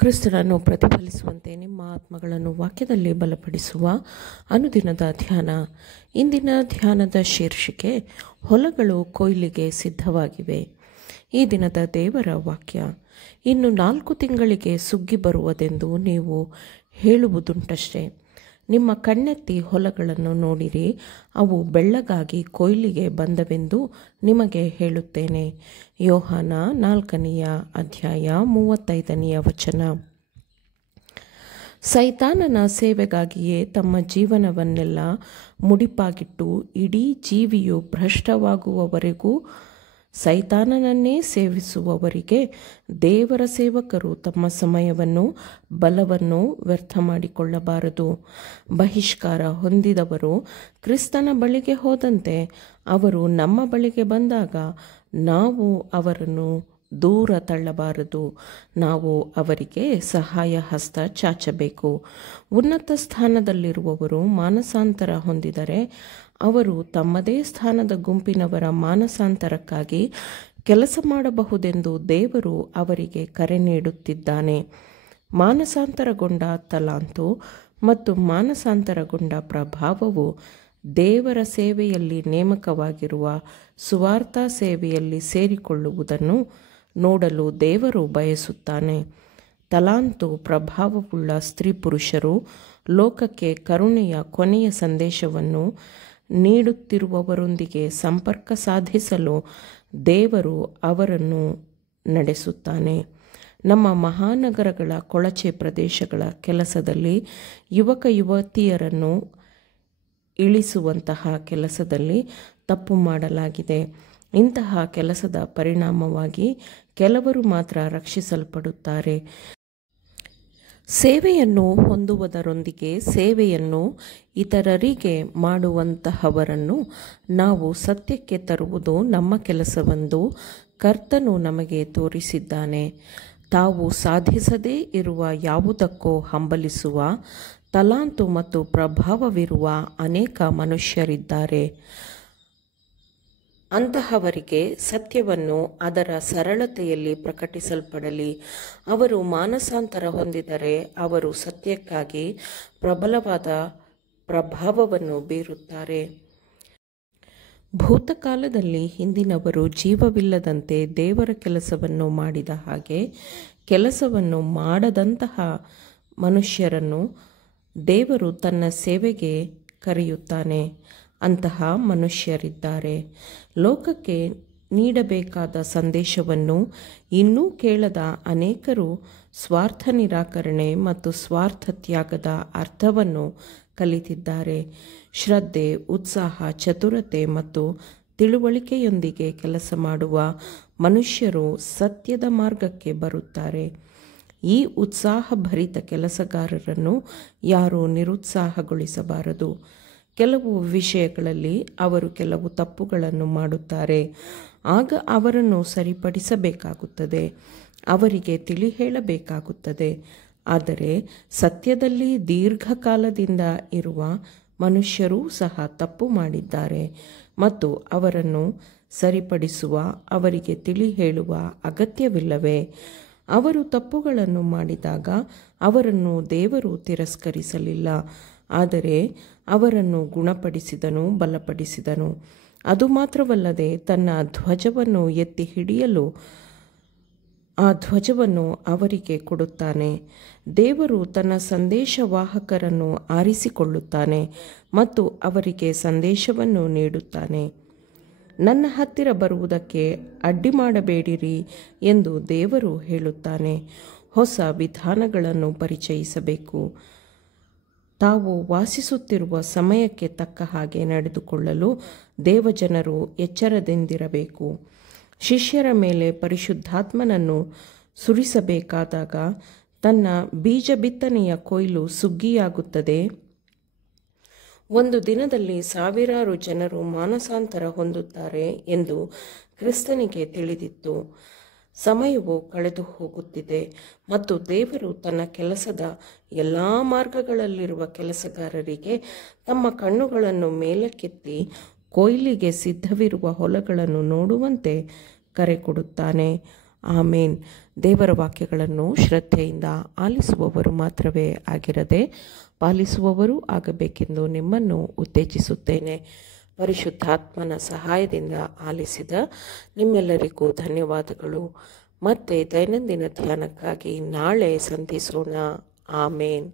ಕ್ರಿಸ್ತನನ್ನು ಪ್ರತಿಫಲಿಸುವಂತೆ ನಿಮ್ಮ ಆತ್ಮಗಳನ್ನು ವಾಕ್ಯದಲ್ಲಿ ಬಲಪಡಿಸುವ ಅನುದಿನದ ಧ್ಯಾನ. ಇಂದಿನ ಧ್ಯಾನದ ಶೀರ್ಷಿಕೆ ಹೊಲಗಳು ಕೊಯ್ಲಿಗೆ ಸಿದ್ಧವಾಗಿವೆ. ಈ ದಿನದ ದೇವರ ವಾಕ್ಯ, ಇನ್ನು 4 ತಿಂಗಳಿಗೆ ಸುಗ್ಗಿ ಬರುವುದೆಂದು ನೀವು ಹೇಳುವುದುಂಟಷ್ಟೇ. ನಿಮ್ಮ ಕಣ್ಣೆತ್ತಿ ಹೊಲಗಳನ್ನು ನೋಡಿರಿ, ಅವು ಬೆಳ್ಳಗಾಗಿ ಕೊಯ್ಲಿಗೆ ಬಂದವೆಂದು ನಿಮಗೆ ಹೇಳುತ್ತೇನೆ. ಯೋಹಾನ 4ನೇ ಅಧ್ಯಾಯ 35ನೇ ವಚನ. ಸೈತಾನನ ಸೇವೆಗಾಗಿಯೇ ತಮ್ಮ ಜೀವನವನ್ನೆಲ್ಲ ಮುಡಿಪಾಗಿಟ್ಟು ಇಡೀ ಜೀವಿಯು ಭ್ರಷ್ಟವಾಗುವವರೆಗೂ ಸೈತಾನನನ್ನೇ ಸೇವಿಸುವವರಿಗೆ ದೇವರ ಸೇವಕರು ತಮ್ಮ ಸಮಯವನ್ನು ಬಲವನ್ನು ವ್ಯರ್ಥ ಮಾಡಿಕೊಳ್ಳಬಾರದು. ಬಹಿಷ್ಕಾರ ಹೊಂದಿದವರು ಕ್ರಿಸ್ತನ ಬಳಿಗೆ ಹೋದಂತೆ ಅವರು ನಮ್ಮ ಬಳಿಗೆ ಬಂದಾಗ ನಾವು ಅವರನ್ನು ದೂರ ತಳ್ಳಬಾರದು. ನಾವು ಅವರಿಗೆ ಸಹಾಯ ಹಸ್ತ ಚಾಚಬೇಕು. ಉನ್ನತ ಸ್ಥಾನದಲ್ಲಿರುವವರು ಮಾನಸಾಂತರ ಹೊಂದಿದರೆ ಅವರು ತಮ್ಮದೇ ಸ್ಥಾನದ ಗುಂಪಿನವರ ಮಾನಸಾಂತರಕ್ಕಾಗಿ ಕೆಲಸ ಮಾಡಬಹುದೆಂದು ದೇವರು ಅವರಿಗೆ ಕರೆ ನೀಡುತ್ತಿದ್ದಾನೆ. ಮಾನಸಾಂತರಗೊಂಡ ತಲಾಂತು ಮತ್ತು ಮಾನಸಾಂತರಗೊಂಡ ಪ್ರಭಾವವು ದೇವರ ಸೇವೆಯಲ್ಲಿ ನೇಮಕವಾಗಿರುವ ಸುವಾರ್ಥ ಸೇವೆಯಲ್ಲಿ ಸೇರಿಕೊಳ್ಳುವುದನ್ನು ನೋಡಲು ದೇವರು ಬಯಸುತ್ತಾನೆ. ತಲಾಂತು ಪ್ರಭಾವವುಳ್ಳ ಸ್ತ್ರೀ ಪುರುಷರು ಲೋಕಕ್ಕೆ ಕರುಣೆಯ ಕೊನೆಯ ಸಂದೇಶವನ್ನು ನೀಡುತ್ತಿರುವವರೊಂದಿಗೆ ಸಂಪರ್ಕ ಸಾಧಿಸಲು ದೇವರು ಅವರನ್ನು ನಡೆಸುತ್ತಾನೆ. ನಮ್ಮ ಮಹಾನಗರಗಳ ಕೊಳಚೆ ಪ್ರದೇಶಗಳ ಕೆಲಸದಲ್ಲಿ ಯುವಕ ಯುವತಿಯರನ್ನು ಇಳಿಸುವಂತಹ ಕೆಲಸದಲ್ಲಿ ತಪ್ಪು ಮಾಡಲಾಗಿದೆ. ಇಂತಹ ಕೆಲಸದ ಪರಿಣಾಮವಾಗಿ ಕೆಲವರು ಮಾತ್ರ ರಕ್ಷಿಸಲ್ಪಡುತ್ತಾರೆ. ಸೇವೆಯನ್ನು ಹೊಂದುವುದರೊಂದಿಗೆ ಸೇವೆಯನ್ನು ಇತರರಿಗೆ ಮಾಡುವಂತಹವರನ್ನು ನಾವು ಸತ್ಯಕ್ಕೆ ತರುವುದು ನಮ್ಮ ಕೆಲಸವೆಂದು ಕರ್ತನು ನಮಗೆ ತೋರಿಸಿದ್ದಾನೆ. ತಾವು ಸಾಧಿಸದೇ ಇರುವ ಯಾವುದಕ್ಕೋ ಹಂಬಲಿಸುವ ತಲಾಂತು ಮತ್ತು ಪ್ರಭಾವವಿರುವ ಅನೇಕ ಮನುಷ್ಯರಿದ್ದಾರೆ. ಅಂತಹವರಿಗೆ ಸತ್ಯವನ್ನು ಅದರ ಸರಳತೆಯಲ್ಲಿ ಪ್ರಕಟಿಸಲ್ಪಡಲಿ. ಅವರು ಮಾನಸಾಂತರ ಹೊಂದಿದರೆ ಅವರು ಸತ್ಯಕ್ಕಾಗಿ ಪ್ರಬಲವಾದ ಪ್ರಭಾವವನ್ನು ಬೀರುತ್ತಾರೆ. ಭೂತಕಾಲದಲ್ಲಿ ಹಿಂದಿನವರು ಜೀವವಿಲ್ಲದಂತೆ ದೇವರ ಕೆಲಸವನ್ನು ಮಾಡಿದ ಹಾಗೆ ಕೆಲಸವನ್ನು ಮಾಡದಂತಹ ಮನುಷ್ಯರನ್ನು ದೇವರು ತನ್ನ ಸೇವೆಗೆ ಕರೆಯುತ್ತಾನೆ. ಅಂತಹ ಮನುಷ್ಯರಿದ್ದಾರೆ. ಲೋಕಕ್ಕೆ ನೀಡಬೇಕಾದ ಸಂದೇಶವನ್ನು ಇನ್ನೂ ಕೇಳದ ಅನೇಕರು ಸ್ವಾರ್ಥ ನಿರಾಕರಣೆ ಮತ್ತು ಸ್ವಾರ್ಥ ತ್ಯಾಗದ ಅರ್ಥವನ್ನು ಕಲಿತಿದ್ದಾರೆ. ಶ್ರದ್ಧೆ, ಉತ್ಸಾಹ, ಚತುರತೆ ಮತ್ತು ತಿಳುವಳಿಕೆಯೊಂದಿಗೆ ಕೆಲಸ ಮಾಡುವ ಮನುಷ್ಯರು ಸತ್ಯದ ಮಾರ್ಗಕ್ಕೆ ಬರುತ್ತಾರೆ. ಈ ಉತ್ಸಾಹಭರಿತ ಕೆಲಸಗಾರರನ್ನು ಯಾರೂ ನಿರುತ್ಸಾಹಗೊಳಿಸಬಾರದು. ಕೆಲವು ವಿಷಯಗಳಲ್ಲಿ ಅವರು ಕೆಲವು ತಪ್ಪುಗಳನ್ನು ಮಾಡುತ್ತಾರೆ. ಆಗ ಅವರನ್ನು ಸರಿಪಡಿಸಬೇಕಾಗುತ್ತದೆ, ಅವರಿಗೆ ತಿಳಿ ಹೇಳಬೇಕಾಗುತ್ತದೆ. ಆದರೆ ಸತ್ಯದಲ್ಲಿ ದೀರ್ಘಕಾಲದಿಂದ ಇರುವ ಮನುಷ್ಯರೂ ಸಹ ತಪ್ಪು ಮಾಡಿದ್ದಾರೆ ಮತ್ತು ಅವರನ್ನು ಸರಿಪಡಿಸುವ, ಅವರಿಗೆ ತಿಳಿ ಹೇಳುವ ಅಗತ್ಯವಿಲ್ಲವೇ? ಅವರು ತಪ್ಪುಗಳನ್ನು ಮಾಡಿದಾಗ ಅವರನ್ನು ದೇವರು ತಿರಸ್ಕರಿಸಲಿಲ್ಲ, ಆದರೆ ಅವರನ್ನು ಗುಣಪಡಿಸಿದನು, ಬಲಪಡಿಸಿದನು. ಅದು ಮಾತ್ರವಲ್ಲದೆ ತನ್ನ ಧ್ವಜವನ್ನು ಎತ್ತಿ ಹಿಡಿಯಲು ಆ ಧ್ವಜವನ್ನು ಅವರಿಗೆ ಕೊಡುತ್ತಾನೆ. ದೇವರು ತನ್ನ ಸಂದೇಶವಾಹಕರನ್ನು ಆರಿಸಿಕೊಳ್ಳುತ್ತಾನೆ ಮತ್ತು ಅವರಿಗೆ ಸಂದೇಶವನ್ನು ನೀಡುತ್ತಾನೆ. ನನ್ನ ಹತ್ತಿರ ಬರುವುದಕ್ಕೆ ಅಡ್ಡಿ ಮಾಡಬೇಡಿರಿ ಎಂದು ದೇವರು ಹೇಳುತ್ತಾನೆ. ಹೊಸ ವಿಧಾನಗಳನ್ನು ಪರಿಚಯಿಸಬೇಕು. ತಾವು ವಾಸಿಸುತ್ತಿರುವ ಸಮಯಕ್ಕೆ ತಕ್ಕ ಹಾಗೆ ನಡೆದುಕೊಳ್ಳಲು ದೇವಜನರು ಎಚ್ಚರದಿಂದಿರಬೇಕು. ಶಿಷ್ಯರ ಮೇಲೆ ಪರಿಶುದ್ಧಾತ್ಮನನ್ನು ಸುರಿಸಬೇಕಾದಾಗ ತನ್ನ ಬೀಜ ಬಿತ್ತನೆಯ ಕೊಯ್ಲು ಸುಗ್ಗಿಯಾಗುತ್ತದೆ. ಒಂದು ದಿನದಲ್ಲಿ ಸಾವಿರಾರು ಜನರು ಮಾನಸಾಂತರ ಹೊಂದುತ್ತಾರೆ ಎಂದು ಕ್ರಿಸ್ತನಿಗೆ ತಿಳಿದಿತ್ತು. ಸಮಯವು ಕಳೆದು ಹೋಗುತ್ತಿದೆ ಮತ್ತು ದೇವರು ತನ್ನ ಕೆಲಸದ ಎಲ್ಲ ಮಾರ್ಗಗಳಲ್ಲಿರುವ ಕೆಲಸಗಾರರಿಗೆ ತಮ್ಮ ಕಣ್ಣುಗಳನ್ನು ಮೇಲಕ್ಕೆತ್ತಿ ಕೊಯ್ಲಿಗೆ ಸಿದ್ಧವಿರುವ ಹೊಲಗಳನ್ನು ನೋಡುವಂತೆ ಕರೆ ಕೊಡುತ್ತಾನೆ. ಆಮೇನ್. ದೇವರ ವಾಕ್ಯಗಳನ್ನು ಶ್ರದ್ಧೆಯಿಂದ ಆಲಿಸುವವರು ಮಾತ್ರವೇ ಆಗಿರದೆ ಪಾಲಿಸುವವರು ಆಗಬೇಕೆಂದು ನಿಮ್ಮನ್ನು ಉತ್ತೇಜಿಸುತ್ತೇನೆ. ಪರಿಶುದ್ಧಾತ್ಮನ ಸಹಾಯದಿಂದ ಆಲಿಸಿದ ನಿಮ್ಮೆಲ್ಲರಿಗೂ ಧನ್ಯವಾದಗಳು. ಮತ್ತೆ ದೈನಂದಿನ ಧ್ಯಾನಕ್ಕಾಗಿ ನಾಳೆ ಸಂಧಿಸೋಣ. ಆಮೇನ್.